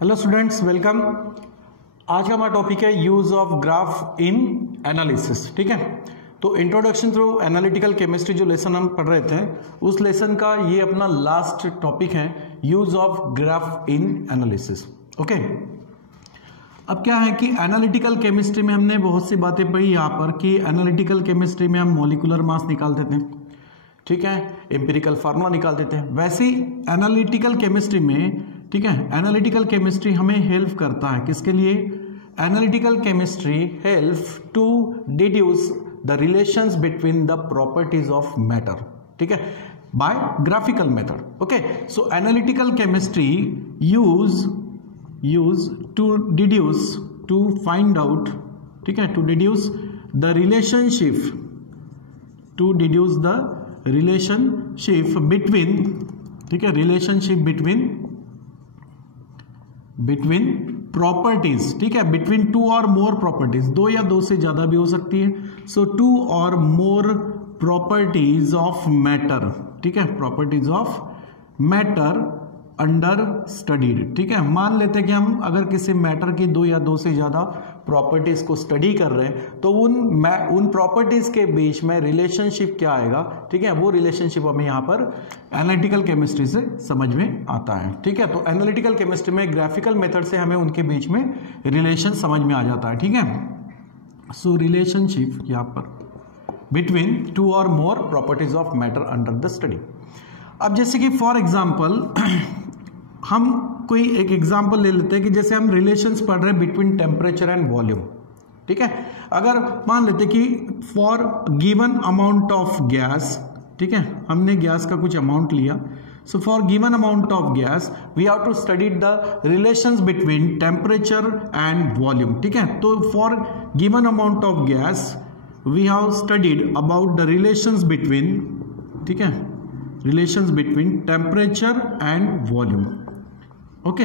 Hello students, welcome. आज का हमारा टॉपिक है use of graph in analysis. ठीक है, तो इंट्रोडक्शन थ्रू एनालिटिकल केमिस्ट्री जो लेसन हम पढ़ रहे थे, उस लेसन का ये अपना लास्ट टॉपिक है, use of graph in analysis. Okay, अब क्या है कि एनालिटिकल केमिस्ट्री में हमने बहुत सी बातें पढ़ी यहाँ पर कि एनालिटिकल केमिस्ट्री में हम मॉलिक्यूलर मास निकालते थे, ठीक है, एम्पिरिकल फार्मूला निकालते थे। वैसे ही एनालिटिकल केमिस्ट्री में, ठीक है, एनालिटिकल केमिस्ट्री हमें हेल्प करता है किसके लिए? Analytical chemistry help to deduce the relations between the properties of matter, ठीक है, by graphical method. Okay, so analytical chemistry use to deduce, to find out, ठीक है, to deduce the relationship, to deduce the relationship between, ठीक है, relationship between properties, ठीक है, between two और more properties, दो या दो से ज्यादा भी हो सकती है। सो टू और मोर प्रॉपर्टीज ऑफ मैटर, ठीक है, properties of matter under studied. ठीक है, मान लेते हैं कि हम अगर किसी मैटर की दो या दो से ज्यादा प्रॉपर्टीज को स्टडी कर रहे हैं तो उन प्रॉपर्टीज के बीच में रिलेशनशिप क्या आएगा, ठीक है, वो रिलेशनशिप हमें यहाँ पर एनालिटिकल केमिस्ट्री से समझ में आता है। ठीक है, तो एनालिटिकल केमिस्ट्री में ग्राफिकल मेथड से हमें उनके बीच में रिलेशन समझ में आ जाता है। ठीक है, सो रिलेशनशिप यहाँ पर बिटवीन टू और more properties of matter under the study. अब जैसे कि फॉर एग्जाम्पल हम कोई एक एग्जाम्पल ले लेते हैं कि जैसे हम रिलेशंस पढ़ रहे हैं बिटवीन टेम्परेचर एंड वॉल्यूम। ठीक है, अगर मान लेते हैं कि for given amount of gas, ठीक है, हमने गैस का कुछ अमाउंट लिया, so for given amount of gas we have to study the relations between temperature and volume. ठीक है, तो for given amount of gas we have studied about the relations between, ठीक है, relations between temperature and volume. Okay,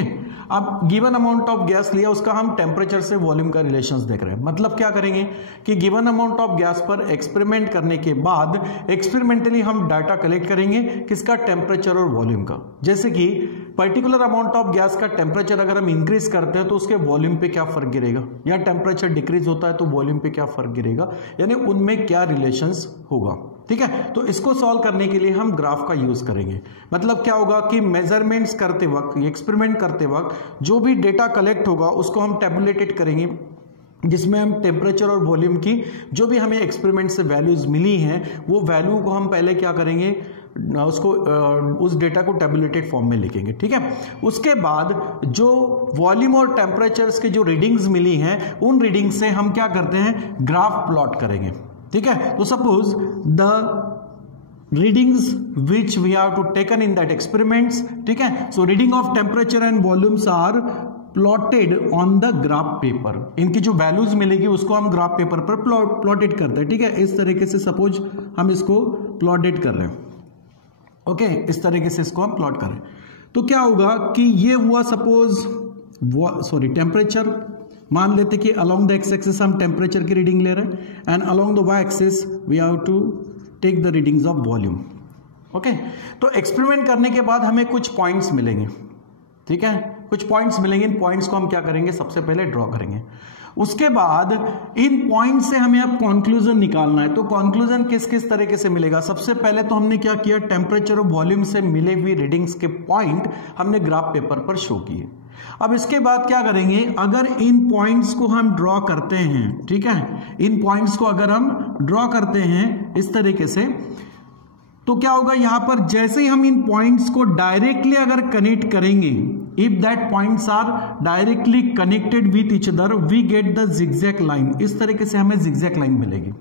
अब given amount of gas लिया, उसका हम temperature से वॉल्यूम का रिलेशंस देख रहे हैं। मतलब क्या करेंगे कि गिवन अमाउंट ऑफ गैस पर एक्सपेरिमेंट करने के बाद एक्सपेरिमेंटली हम डाटा कलेक्ट करेंगे किसका? टेम्परेचर और वॉल्यूम का। जैसे कि पर्टिकुलर अमाउंट ऑफ गैस का टेम्परेचर अगर हम इंक्रीज करते हैं तो उसके वॉल्यूम पे क्या फर्क गिरेगा, या टेम्परेचर डिक्रीज होता है तो वॉल्यूम पे क्या फर्क गिरेगा, यानी उनमें क्या रिलेशंस होगा। ठीक है, तो इसको सॉल्व करने के लिए हम ग्राफ का यूज करेंगे। मतलब क्या होगा कि मेजरमेंट्स करते वक्त, एक्सपेरिमेंट करते वक्त जो भी डेटा कलेक्ट होगा उसको हम टेबुलेटेड करेंगे, जिसमें हम टेम्परेचर और वॉल्यूम की जो भी हमें एक्सपेरिमेंट से वैल्यूज मिली हैं वो वैल्यू को हम पहले क्या करेंगे, उसको उस डेटा को टेबुलेटेड फॉर्म में लिखेंगे। ठीक है, उसके बाद जो वॉल्यूम और टेम्परेचर्स की जो रीडिंग्स मिली हैं उन रीडिंग से हम क्या करते हैं, ग्राफ प्लॉट करेंगे। ठीक है, तो suppose the readings which we have to taken in that experiments, ठीक है, so reading of temperature and volumes are plotted on the graph paper. इनकी जो वैल्यूज मिलेगी उसको हम ग्राफ पेपर पर प्लॉटेड करते हैं। ठीक है, इस तरीके से सपोज हम इसको प्लॉटेड कर रहे हैं। ओके, इस तरीके से इसको हम प्लॉट करें तो क्या होगा कि ये हुआ सपोज टेम्परेचर। मान लेते कि अलोंग द एक्स एक्सिस हम टेम्परेचर की रीडिंग ले रहे हैं and along the Y axis we have to take the readings of volume. Okay, तो एक्सपेरिमेंट करने के बाद हमें कुछ पॉइंट्स मिलेंगे। ठीक है, कुछ पॉइंट्स मिलेंगे, इन पॉइंट्स को हम क्या करेंगे, सबसे पहले ड्रॉ करेंगे। उसके बाद इन पॉइंट से हमें अब कंक्लूजन निकालना है। तो कंक्लूजन किस किस तरीके से मिलेगा? सबसे पहले तो हमने क्या किया, टेम्परेचर और वॉल्यूम से मिले हुए रीडिंग्स के पॉइंट हमने ग्राफ पेपर पर शो किए। अब इसके बाद क्या करेंगे, अगर इन पॉइंट्स को हम ड्रॉ करते हैं, ठीक है, इन पॉइंट्स को अगर हम ड्रॉ करते हैं इस तरीके से, तो क्या होगा, यहां पर जैसे ही हम इन पॉइंट्स को डायरेक्टली अगर कनेक्ट करेंगे, if that points are directly connected with each other we get the zigzag line. इस तरीके से हमें जिगजैग लाइन मिलेगी।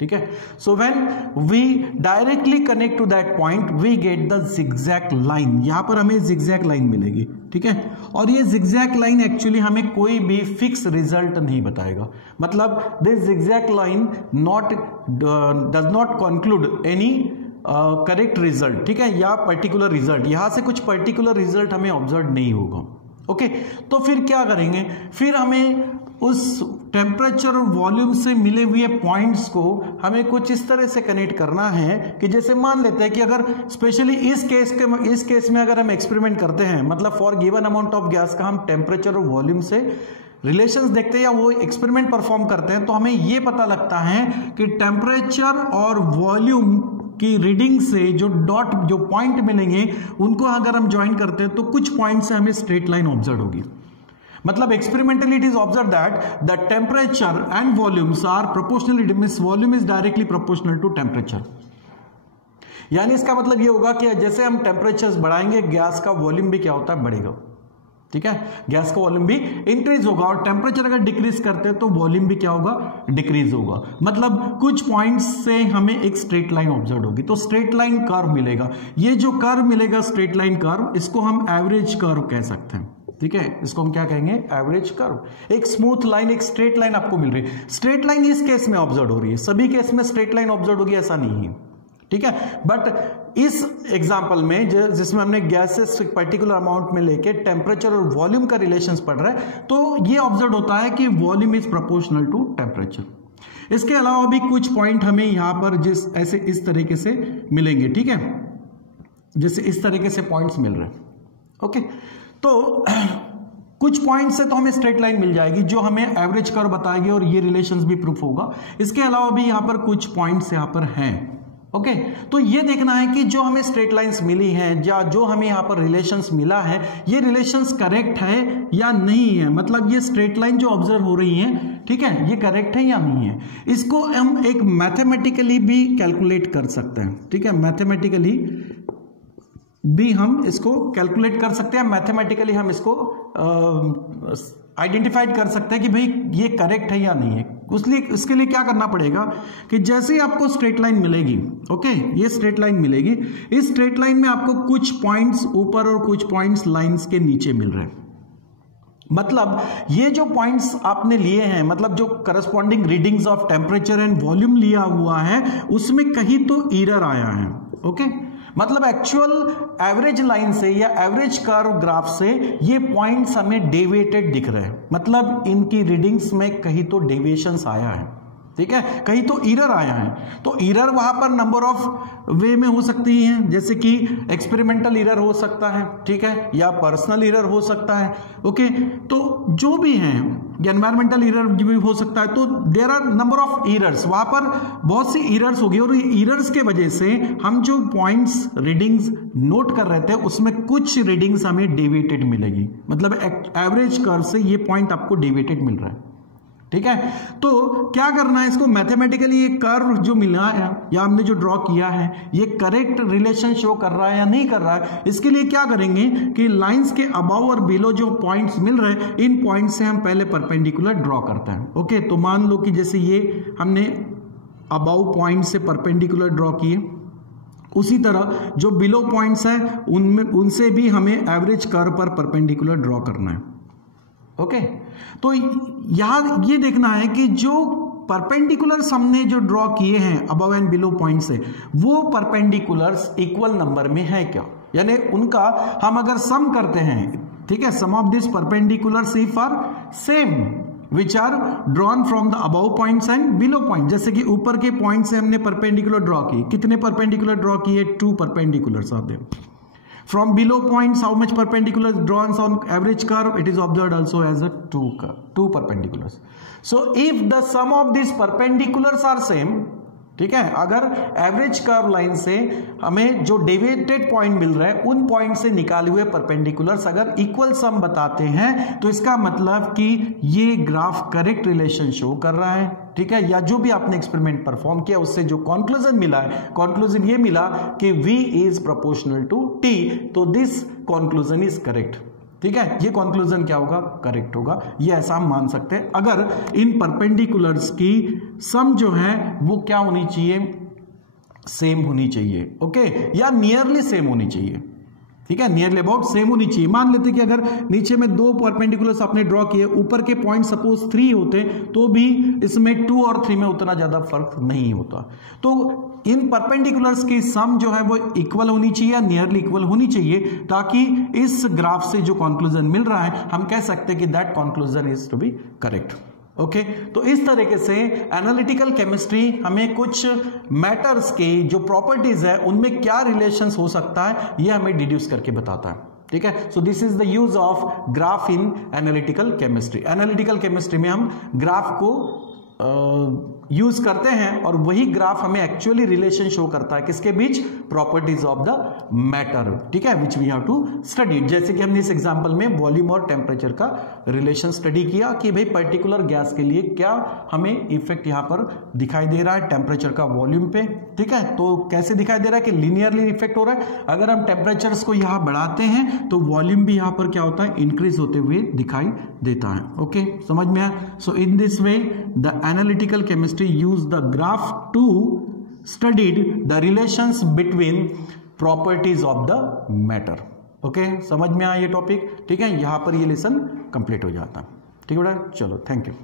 ठीक है, so when we directly connect to that point we get the zigzag line. यहां पर हमें जिगजैग लाइन मिलेगी। ठीक है, और ये जिगजैग लाइन एक्चुअली हमें कोई भी फिक्स रिजल्ट नहीं बताएगा। मतलब this zigzag line does not conclude any correct result, ठीक है, या पर्टिकुलर रिजल्ट। यहां से कुछ पर्टिकुलर रिजल्ट हमें ऑब्जर्व नहीं होगा। ओके, तो फिर क्या करेंगे, फिर हमें उस टेम्परेचर और वॉल्यूम से मिले हुए पॉइंट्स को हमें कुछ इस तरह से कनेक्ट करना है कि जैसे मान लेते हैं कि अगर स्पेशली इस केस में अगर हम एक्सपेरिमेंट करते हैं, मतलब for given amount of gas का हम टेम्परेचर और वॉल्यूम से रिलेशंस देखते हैं या वो एक्सपेरिमेंट परफॉर्म करते हैं, तो हमें ये पता लगता है कि टेम्परेचर और वॉल्यूम की रीडिंग से जो पॉइंट मिलेंगे उनको अगर हम ज्वाइन करते हैं तो कुछ पॉइंट से हमें स्ट्रेट लाइन ऑब्जर्व होगी। मतलब experimentally it is observe that the temperature and volumes are proportionally, means volume is directly proportional to temperature. यानी इसका मतलब ये होगा कि जैसे हम टेम्परेचर बढ़ाएंगे गैस का वॉल्यूम भी क्या होता है, बढ़ेगा। ठीक है, गैस का वॉल्यूम भी इंक्रीज होगा और टेम्परेचर अगर डिक्रीज करते हैं तो वॉल्यूम भी क्या होगा, डिक्रीज होगा। मतलब कुछ पॉइंट्स से हमें एक स्ट्रेट लाइन ऑब्जर्व होगी, तो स्ट्रेट लाइन कर्व मिलेगा। ये जो कर्व मिलेगा स्ट्रेट लाइन कर्व, इसको हम एवरेज कर्व कह सकते हैं। ठीक है, इसको हम क्या कहेंगे, एवरेज कर्व। एक स्मूथ लाइन, एक स्ट्रेट लाइन आपको मिल रही है। स्ट्रेट लाइन इस केस में ऑब्जर्व हो रही है, सभी केस में स्ट्रेट लाइन ऑब्जर्व होगी ऐसा नहीं है। ठीक है, बट इस एग्जांपल में जिसमें हमने गैसेस पर्टिकुलर अमाउंट में लेके टेम्परेचर और वॉल्यूम का रिलेशंस पढ़ रहे हैं, तो ये ऑब्जर्व होता है कि volume is proportional to temperature. इसके अलावा भी कुछ पॉइंट हमें यहां पर इस तरीके से मिलेंगे। ठीक है, जैसे इस तरीके से पॉइंट्स मिल रहे हैं। ओके, तो कुछ पॉइंट से तो हमें स्ट्रेट लाइन मिल जाएगी जो हमें एवरेज कर्व बताएगी और ये रिलेशंस भी प्रूफ होगा। इसके अलावा भी यहां पर कुछ पॉइंट्स यहां पर हैं। ओके, तो ये देखना है कि जो हमें स्ट्रेट लाइंस मिली हैं या जो हमें यहां पर रिलेशंस मिला है, ये रिलेशंस करेक्ट है या नहीं है। मतलब ये स्ट्रेट लाइन जो ऑब्जर्व हो रही है, ठीक है, ये करेक्ट है या नहीं है। इसको हम एक मैथमेटिकली भी कैलकुलेट कर सकते हैं। ठीक है, मैथमेटिकली भी हम इसको कैलकुलेट कर सकते हैं, मैथमेटिकली हम इसको आइडेंटिफाइड कर सकते हैं कि भाई ये करेक्ट है या नहीं है। इसके लिए क्या करना पड़ेगा कि जैसे ही आपको स्ट्रेट लाइन मिलेगी, ओके, ये स्ट्रेट लाइन मिलेगी, इस स्ट्रेट लाइन में आपको कुछ पॉइंट्स ऊपर और कुछ पॉइंट्स लाइंस के नीचे मिल रहे हैं। मतलब ये जो पॉइंट्स आपने लिए हैं, मतलब जो corresponding readings of temperature and volume लिया हुआ है, उसमें कहीं तो एरर आया है। ओके, मतलब एक्चुअल एवरेज लाइन से या एवरेज कर्व ग्राफ से ये पॉइंट्स हमें डेविएटेड दिख रहे हैं। मतलब इनकी रीडिंग्स में कहीं तो डेविएशंस आया है। ठीक है, कहीं तो एरर आया है। तो एरर वहां पर नंबर ऑफ वे में हो सकती है, जैसे कि एक्सपेरिमेंटल एरर हो सकता है, ठीक है, या पर्सनल एरर हो सकता है। ओके, तो जो भी है, एनवायरमेंटल एरर भी हो सकता है। तो there are number of errors, वहां पर बहुत सी एरर्स होगी और एरर्स के वजह से हम जो पॉइंट्स रीडिंग्स नोट कर रहे थे उसमें कुछ रीडिंग्स हमें डेविएटेड मिलेगी। मतलब एवरेज कर्व से ये पॉइंट आपको डेविएटेड मिल रहा है। ठीक है, तो क्या करना है, इसको मैथमेटिकली ये कर्व जो मिला है या हमने जो ड्रॉ किया है, ये करेक्ट रिलेशन शो कर रहा है या नहीं कर रहा है। इसके लिए क्या करेंगे कि लाइंस के अबव और बिलो जो पॉइंट्स मिल रहे हैं, इन पॉइंट्स से हम पहले परपेंडिकुलर ड्रॉ करते हैं। ओके, तो मान लो कि जैसे ये हमने अबव पॉइंट से परपेंडिकुलर ड्रॉ किए, उसी तरह जो बिलो पॉइंट्स है उनसे भी हमें एवरेज कर्व पर परपेंडिकुलर ड्रॉ करना है। ओके, तो यहां ये देखना है कि जो परपेंडिकुलर्स हमने जो ड्रॉ किए हैं अबव एंड बिलो पॉइंट से, वो परपेंडिकुलर्स इक्वल नंबर में है क्या, यानी उनका हम अगर सम करते हैं, ठीक है, sum of this perpendiculars if are same which are drawn from the above points and below point. जैसे कि ऊपर के पॉइंट से हमने परपेंडिकुलर ड्रॉ किए, कितने परपेंडिकुलर ड्रॉ किए, 2 परपेंडिकुलर्स आते हैं। From below points, how much perpendicular drawn on average curve? It is observed also as a 2 perpendiculars. So if the sum of these perpendiculars are same, ठीक है, अगर average curve line से हमें जो deviated point मिल रहा है उन point से निकाले हुए परपेंडिकुलर्स अगर इक्वल सम बताते हैं, तो इसका मतलब कि ये ग्राफ करेक्ट रिलेशन शो कर रहा है। ठीक है, या जो भी आपने एक्सपेरिमेंट परफॉर्म किया उससे जो कंक्लूजन मिला है, कंक्लूजन ये मिला कि V is proportional to T, तो दिस कंक्लूजन इज करेक्ट। ठीक है, ये कंक्लूजन क्या होगा, करेक्ट होगा। ये ऐसा हम मान सकते हैं अगर इन परपेंडिकुलर्स की सम जो है वो क्या होनी चाहिए, सेम होनी चाहिए। ओके, या नियरली सेम होनी चाहिए। ठीक है, नियरली अबाउट सेम होनी चाहिए। मान लेते कि अगर नीचे में 2 परपेंडिकुलर्स आपने ड्रॉ किए, ऊपर के पॉइंट सपोज 3 होते तो भी इसमें 2 और 3 में उतना ज्यादा फर्क नहीं होता। तो इन परपेंडिकुलर्स की सम जो है वो इक्वल होनी चाहिए या नियरली इक्वल होनी चाहिए, ताकि इस ग्राफ से जो कंक्लूजन मिल रहा है हम कह सकते हैं कि that conclusion is to be correct. Okay, तो इस तरीके से एनालिटिकल केमिस्ट्री हमें कुछ मैटर्स के जो प्रॉपर्टीज है उनमें क्या रिलेशंस हो सकता है ये हमें डिड्यूस करके बताता है। ठीक है, so this is the use of graph in analytical chemistry. Analytical chemistry में हम ग्राफ को यूज करते हैं और वही ग्राफ हमें एक्चुअली रिलेशन शो करता है किसके बीच, प्रॉपर्टीज ऑफ द मैटर, ठीक है, which we have to study. जैसे कि हमने इस एग्जांपल में वॉल्यूम और टेम्परेचर का रिलेशन स्टडी किया कि भाई पर्टिकुलर गैस के लिए क्या हमें इफेक्ट यहां पर दिखाई दे रहा है टेम्परेचर का वॉल्यूम पे। ठीक है, तो कैसे दिखाई दे रहा है कि लीनियरली इफेक्ट हो रहा है। अगर हम टेम्परेचर्स को यहां बढ़ाते हैं तो वॉल्यूम भी यहां पर क्या होता है, इंक्रीज होते हुए दिखाई देता है। ओके, समझ में आया। So in this way the analytical chemistry use the graph to studied the relations between properties of the matter। Okay, समझ में आया ये टॉपिक। ठीक है, यहां पर ये लेसन कंप्लीट हो जाता है। ठीक है बेटा, चलो थैंक यू।